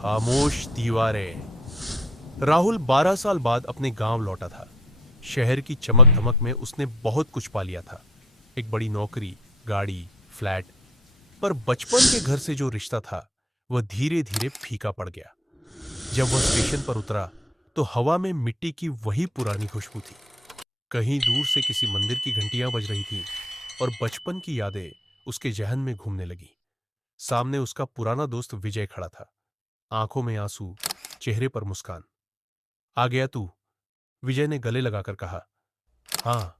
खामोश दीवारें। राहुल 12 साल बाद अपने गांव लौटा था। शहर की चमक धमक में उसने बहुत कुछ पा लिया था। एक बड़ी नौकरी, गाड़ी, फ्लैट। पर बचपन के घर से जो रिश्ता था वह धीरे धीरे फीका पड़ गया। जब वह स्टेशन पर उतरा तो हवा में मिट्टी की वही पुरानी खुशबू थी। कहीं दूर से किसी मंदिर की घंटियां बज रही थीं और बचपन की यादें उसके जहन में घूमने लगी। सामने उसका पुराना दोस्त विजय खड़ा था, आंखों में आंसू, चेहरे पर मुस्कान। आ गया तू? विजय ने गले लगाकर कहा। हाँ,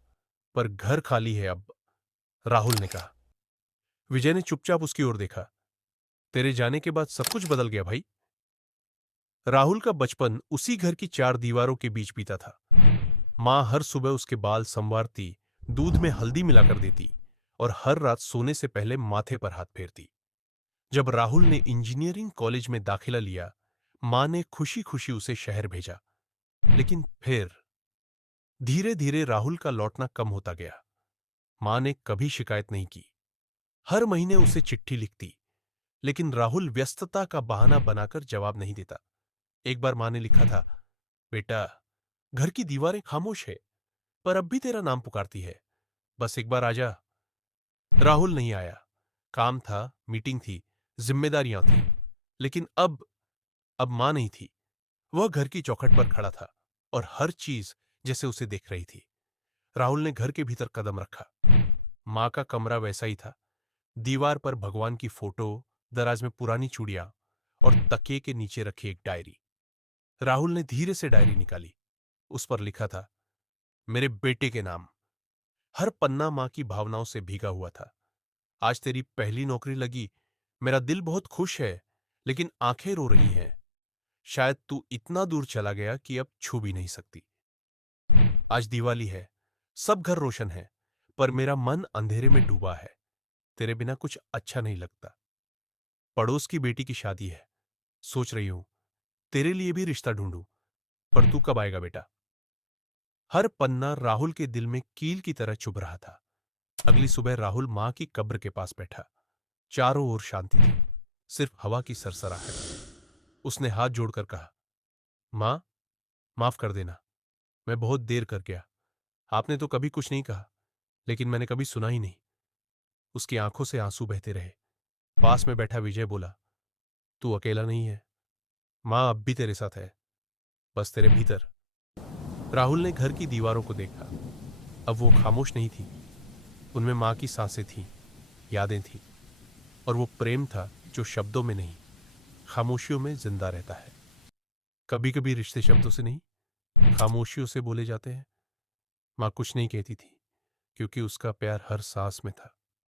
पर घर खाली है अब, राहुल ने कहा। विजय ने चुपचाप उसकी ओर देखा। तेरे जाने के बाद सब कुछ बदल गया भाई। राहुल का बचपन उसी घर की चार दीवारों के बीच बीता था। मां हर सुबह उसके बाल संवारती, दूध में हल्दी मिलाकर देती और हर रात सोने से पहले माथे पर हाथ फेरती। जब राहुल ने इंजीनियरिंग कॉलेज में दाखिला लिया, मां ने खुशी खुशी उसे शहर भेजा। लेकिन फिर धीरे धीरे राहुल का लौटना कम होता गया। मां ने कभी शिकायत नहीं की, हर महीने उसे चिट्ठी लिखती, लेकिन राहुल व्यस्तता का बहाना बनाकर जवाब नहीं देता। एक बार मां ने लिखा था, बेटा, घर की दीवारें खामोश है, पर अब भी तेरा नाम पुकारती है, बस एक बार आजा। राहुल नहीं आया। काम था, मीटिंग थी, जिम्मेदारियां थी। लेकिन अब मां नहीं थी। वह घर की चौखट पर खड़ा था और हर चीज जैसे उसे देख रही थी। राहुल ने घर के भीतर कदम रखा। मां का कमरा वैसा ही था। दीवार पर भगवान की फोटो, दराज में पुरानी चूड़ियां और तकिए के नीचे रखी एक डायरी। राहुल ने धीरे से डायरी निकाली। उस पर लिखा था, मेरे बेटे के नाम। हर पन्ना मां की भावनाओं से भीगा हुआ था। आज तेरी पहली नौकरी लगी, मेरा दिल बहुत खुश है, लेकिन आंखें रो रही हैं। शायद तू इतना दूर चला गया कि अब छू भी नहीं सकती। आज दिवाली है, सब घर रोशन है, पर मेरा मन अंधेरे में डूबा है। तेरे बिना कुछ अच्छा नहीं लगता। पड़ोस की बेटी की शादी है, सोच रही हूं तेरे लिए भी रिश्ता ढूंढूं, पर तू कब आएगा बेटा? हर पन्ना राहुल के दिल में कील की तरह चुभ रहा था। अगली सुबह राहुल मां की कब्र के पास बैठा। चारों ओर शांति थी, सिर्फ हवा की सरसराहट। उसने हाथ जोड़कर कहा, मां, माफ कर देना, मैं बहुत देर कर गया। आपने तो कभी कुछ नहीं कहा, लेकिन मैंने कभी सुना ही नहीं। उसकी आंखों से आंसू बहते रहे। पास में बैठा विजय बोला, तू अकेला नहीं है, मां अब भी तेरे साथ है, बस तेरे भीतर। राहुल ने घर की दीवारों को देखा। अब वो खामोश नहीं थी। उनमें मां की सांसें थीं, यादें थीं, और वो प्रेम था जो शब्दों में नहीं, खामोशियों में जिंदा रहता है। कभी कभी रिश्ते शब्दों से नहीं, खामोशियों से बोले जाते हैं। मां कुछ नहीं कहती थी, क्योंकि उसका प्यार हर सांस में था।